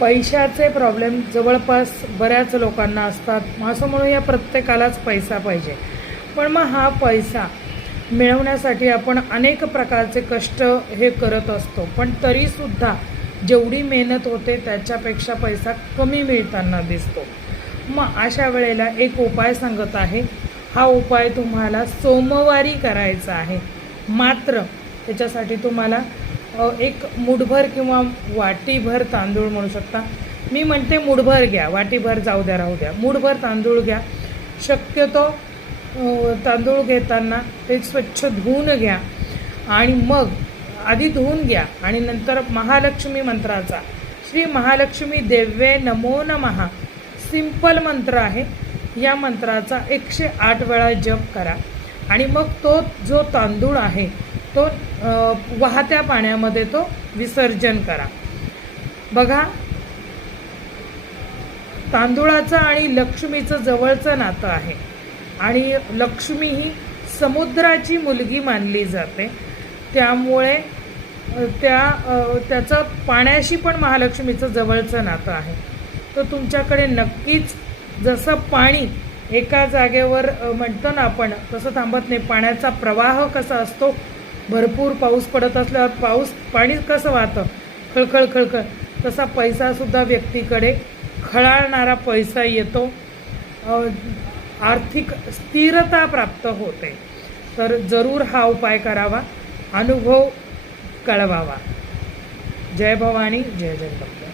पैशाचे प्रॉब्लेम जवळपास बऱ्याच लोकांना असतात. असं म्हणूया प्रत्येकालाच पैसा पाहिजे, पण मग हा पैसा मिळवण्यासाठी आपण अनेक प्रकारचे कष्ट हे करत असतो, पण तरीसुद्धा जेवढी मेहनत होते त्याच्यापेक्षा पैसा कमी मिळताना दिसतो. मग अशा वेळेला एक उपाय सांगत आहे. हा उपाय तुम्हाला सोमवारी करायचा आहे. मात्र त्याच्यासाठी तुम्हाला एक मुठभर किंवा वाटीभर तांदूळ म्हणू शकता. मी म्हणते मुठभर घ्या, वाटीभर जाऊ द्या, राहू द्या. मुठभर तांदूळ घ्या. शक्यतो तांदूळ घेताना ते स्वच्छ धुवून घ्या आणि मग आधी धुवून घ्या आणि नंतर महालक्ष्मी मंत्राचा श्री महालक्ष्मी देव्ये नमो नमः सिंपल मंत्र आहे. या मंत्राचा 108 वेळा जप करा आणि मग तो जो तांदूळ आहे तो वाहत्या पाण्यामध्ये तो विसर्जन करा. बघा, तांदूळाचं आणि लक्ष्मीचं जवळचं नातं आहे आणि लक्ष्मी ही समुद्राची मुलगी मानली जाते. त्यामुळे त्याचं पाण्याशी पण महालक्ष्मीचं जवळचं नातं आहे. तर तुमच्याकडे नक्कीच जसं पाणी एका जागेवर म्हणतो ना आपण तसं थांबत नाही. पाण्याचा प्रवाह कसा असतो, भरपूर पाऊस पडत असल्यावर पाणी कसं वाहतं खळखळ खळखळ, तसा पैसासुद्धा व्यक्तीकडे खळाळणारा पैसा येतो. आर्थिक स्थिरता प्राप्त होते. तर जरूर हा उपाय करावा, अनुभव कळवावा. जय भवानी, जय जगदंबा.